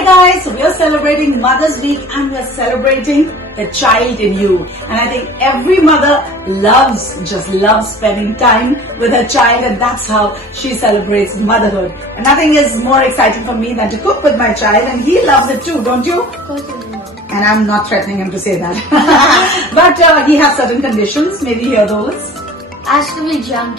Hi guys, we are celebrating Mother's Week and we are celebrating the child in you. And I think every mother just loves spending time with her child, and that's how she celebrates motherhood. And nothing is more exciting for me than to cook with my child, and he loves it too, don't you? And I'm not threatening him to say that. But he has certain conditions, maybe hear those. Has to be junk,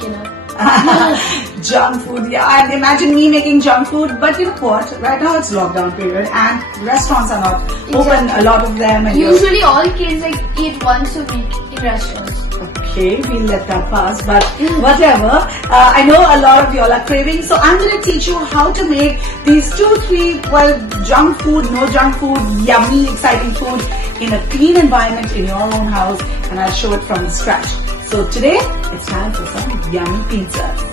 Junk food, yeah. And imagine me making junk food, but you know what? Right now it's lockdown period and restaurants are not open, a lot of them. And usually all kids eat once a week in restaurants. Okay, we'll let that pass, but whatever. I know a lot of y'all are craving, so I'm going to teach you how to make these 2-3, junk food, no junk food, yummy, exciting food in a clean environment in your own house, and I'll show it from scratch. So today, it's time for some yummy pizzas.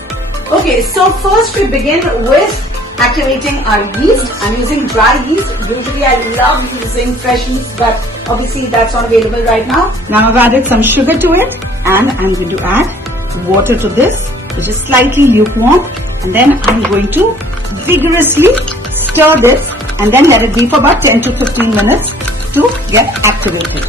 Okay, so first we begin with activating our yeast. I'm using dry yeast. Usually I love using fresh yeast, but obviously that's not available right now. Now I've added some sugar to it, and I'm going to add water to this, which is slightly lukewarm. And then I'm going to vigorously stir this and then let it be for about 10 to 15 minutes to get activated.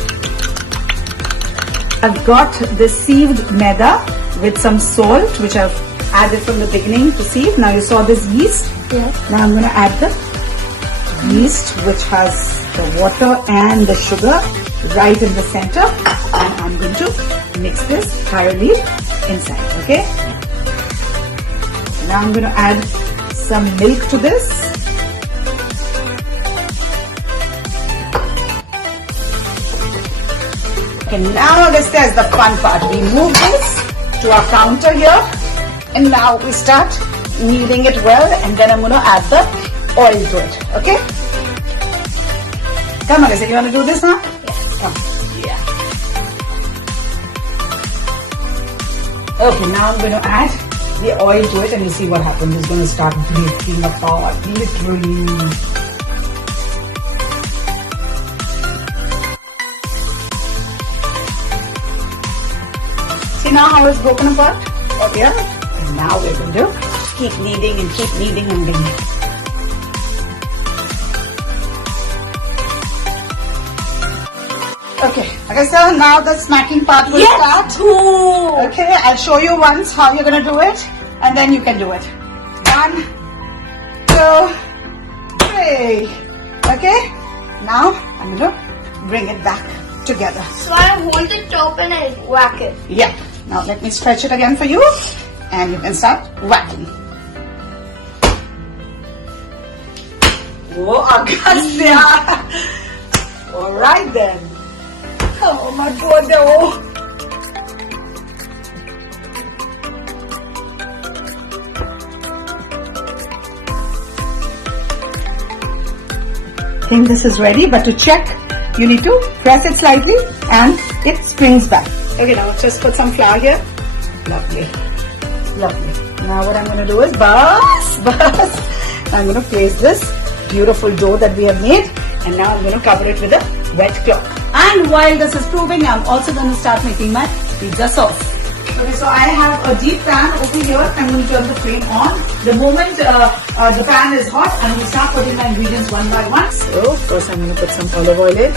I've got the sieved maida with some salt, which I've added from the beginning to sieve. Now you saw this yeast. Yes. Now I'm going to add the yeast, which has the water and the sugar right in the center, and I'm going to mix this thoroughly inside. Okay. Now I'm going to add some milk to this. Okay, now this is the fun part. We move this to our counter here, and now we start kneading it well, and then I'm going to add the oil to it. Okay? Come on, you want to do this now? Yes. Come. Yeah. Okay, now I'm going to add the oil to it, and you see what happens. It's going to start breaking apart, literally. See now how it's broken apart? Okay. And now we're going to keep kneading and keep kneading and kneading. Okay, so now the smacking part will start. Ooh. Okay, I'll show you once how you're going to do it, and then you can do it. 1, 2, 3. Okay, now I'm going to bring it back together. So I hold the top and I whack it. Yeah. Now let me stretch it again for you, and you can start whacking. Oh, Agastya! Alright then. Oh my God, oh. I think this is ready, but to check, you need to press it slightly and it springs back. Okay, now just put some flour here. Lovely. Lovely. Now what I'm going to do is I'm going to place this beautiful dough that we have made, and now I'm going to cover it with a wet cloth. And while this is proving, I'm also going to start making my pizza sauce. Okay, so I have a deep pan over here. I'm going to turn the flame on. The moment the pan is hot, I'm going to start putting my ingredients one by one. So first I'm going to put some olive oil in.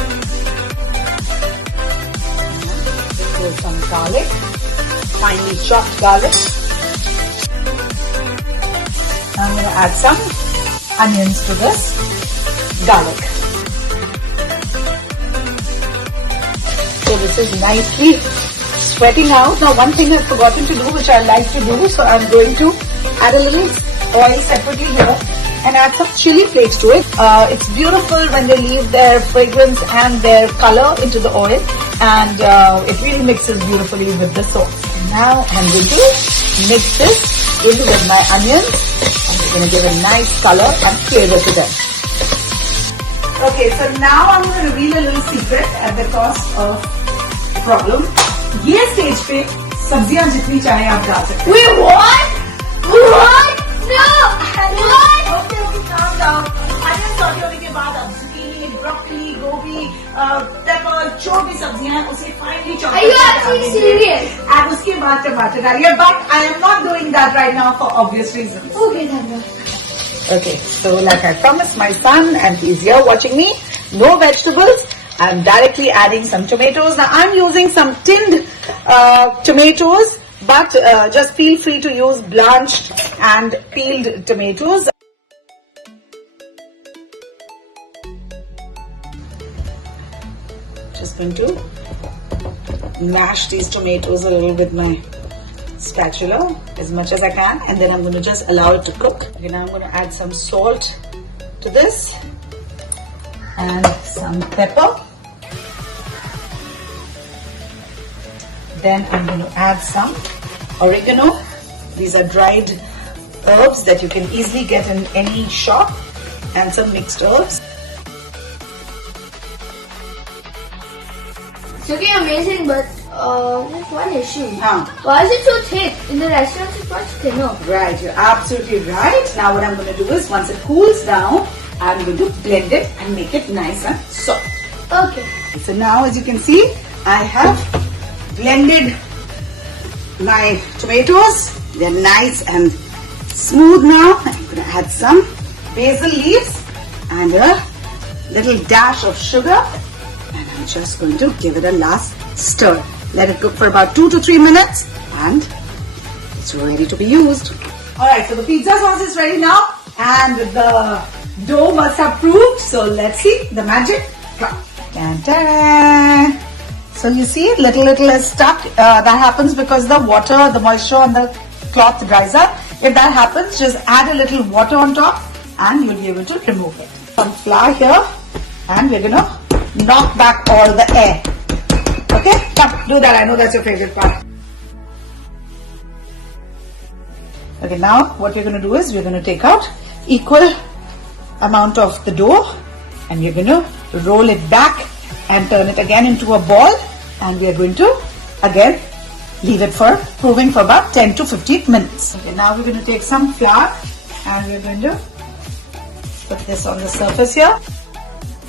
Put some garlic, finely chopped garlic. I'm going to add some onions to this garlic. So this is nicely sweating out. Now one thing I've forgotten to do, which I like to do, so I'm going to add a little oil separately here and add some chili flakes to it. It's beautiful when they leave their fragrance and their color into the oil, and it really mixes beautifully with the sauce. Now I'm going to mix this in with my onions, and we're going to give a nice color and flavor to them. Okay, so now I'm going to reveal a little secret at the cost of problem. ये stage पे सब्जियां जितनी चाहे आप डाल सकते हैं. Wait, what? What? No! What? Okay, calm down. Onions saute होने के बाद अब zucchini, broccoli, gobi, pepper, जो भी सब्जियां हैं उसे finely chop. Are you actually serious? And उसके बाद टमाटर डालिए. But I am not doing that right now for obvious reasons. Okay, Tanya. Okay, so like I promised my son, and he's here watching me, no vegetables. I'm directly adding some tomatoes. Now I'm using some tinned tomatoes, but just feel free to use blanched and peeled tomatoes. Just going to mash these tomatoes a little with my spatula as much as I can, and then I'm going to just allow it to cook. Okay, now I'm going to add some salt to this and some pepper. Then I'm going to add some oregano. These are dried herbs that you can easily get in any shop, and some mixed herbs. It's looking amazing, but there's one issue. Huh. Why is it so thick? In the restaurants it's much thinner. Right, you're absolutely right. Now what I'm going to do is, once it cools down, I'm going to blend it and make it nice and soft. Okay. So now, as you can see, I have blended my tomatoes. They're nice and smooth now. I'm going to add some basil leaves and a little dash of sugar. And I'm just going to give it a last stir. Let it cook for about 2 to 3 minutes, and it's ready to be used. Alright, so the pizza sauce is ready now, and the dough must have proved. So let's see the magic. Ta-da! So you see, little is stuck. That happens because the water, the moisture on the cloth dries up. If that happens, just add a little water on top, and you'll be able to remove it. Some flour here, and we're gonna knock back all the air. Okay, come do that. I know that's your favorite part. Okay, now what we're going to do is we're going to take out equal amount of the dough, and we're going to roll it back and turn it again into a ball, and we are going to again leave it for proving for about 10 to 15 minutes. Okay, now we're going to take some flour and we're going to put this on the surface here.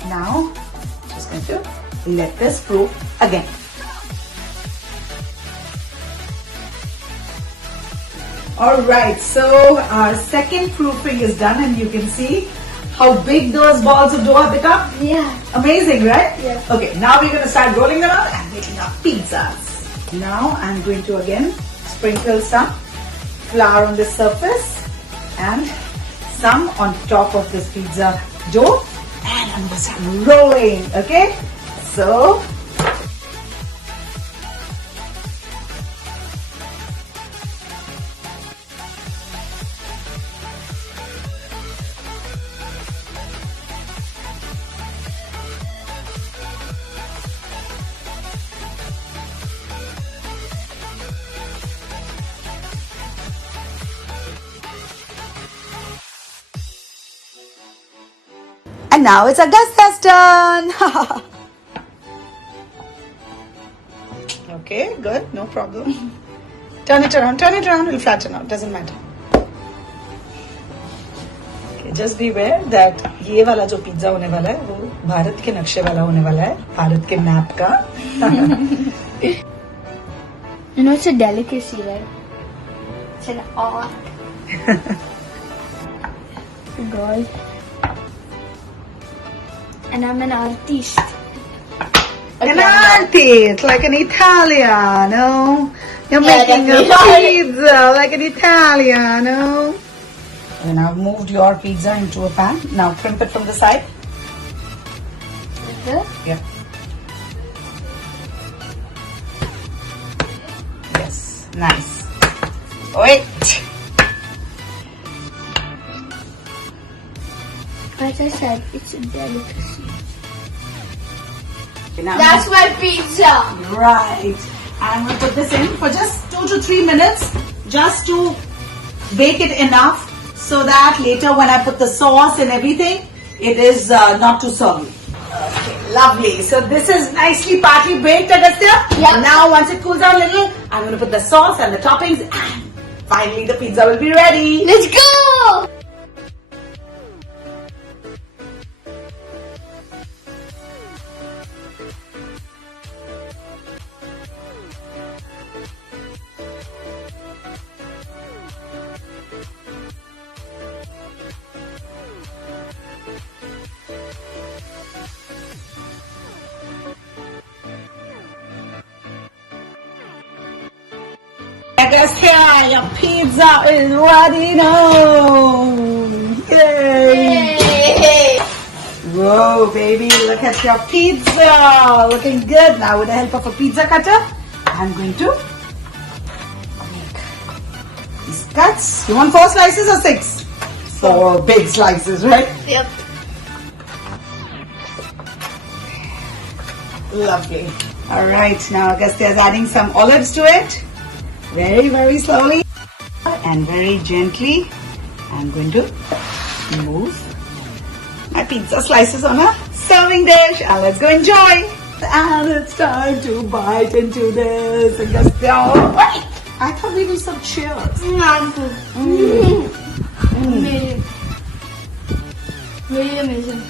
Now just going to let this prove again. Alright, so our second proofing is done, and you can see how big those balls of dough have become. Yeah. Amazing, right? Yeah. Okay, now we're going to start rolling them out and making our pizzas. Now I'm going to again sprinkle some flour on the surface and some on top of this pizza dough, and I'm going to start rolling. Okay, so and now it's Augusta's turn. Okay, good, no problem. Turn it around, it'll flatten out, doesn't matter. Okay, just beware that ये वाला जो pizza होने वाला है वो भारत के नक्शे वाला होने वाला है, भारत के मैप का. You know, it's a delicacy, right? It's an art. God. And I'm an artist. An artist, like an Italiano. You're making a pizza like an Italiano. And I've moved your pizza into a pan. Now crimp it from the side. Like this? Yeah. Yes, nice. Wait. As I said, it's a delicacy. Okay, now That's my pizza. right. I'm going to put this in for just 2 to 3 minutes, just to bake it enough so that later when I put the sauce and everything, it is not too soggy. Okay, lovely. So this is nicely partly baked, Agastya. Yeah. Now once it cools down a little, I'm going to put the sauce and the toppings, and finally the pizza will be ready. Let's go! guess here, your pizza is ready now. Yay! Whoa, baby, look at your pizza. Looking good. Now with the help of a pizza cutter, I'm going to make these cuts. You want 4 slices or 6? 4 big slices, right? Yep. Lovely. All right, now Agastya's adding some olives to it. Very, very slowly and very gently. I'm going to move my pizza slices on a serving dish, and let's go enjoy. And it's time to bite into this. Agastya, wait! I thought we do some cheers. Amazing. Really amazing.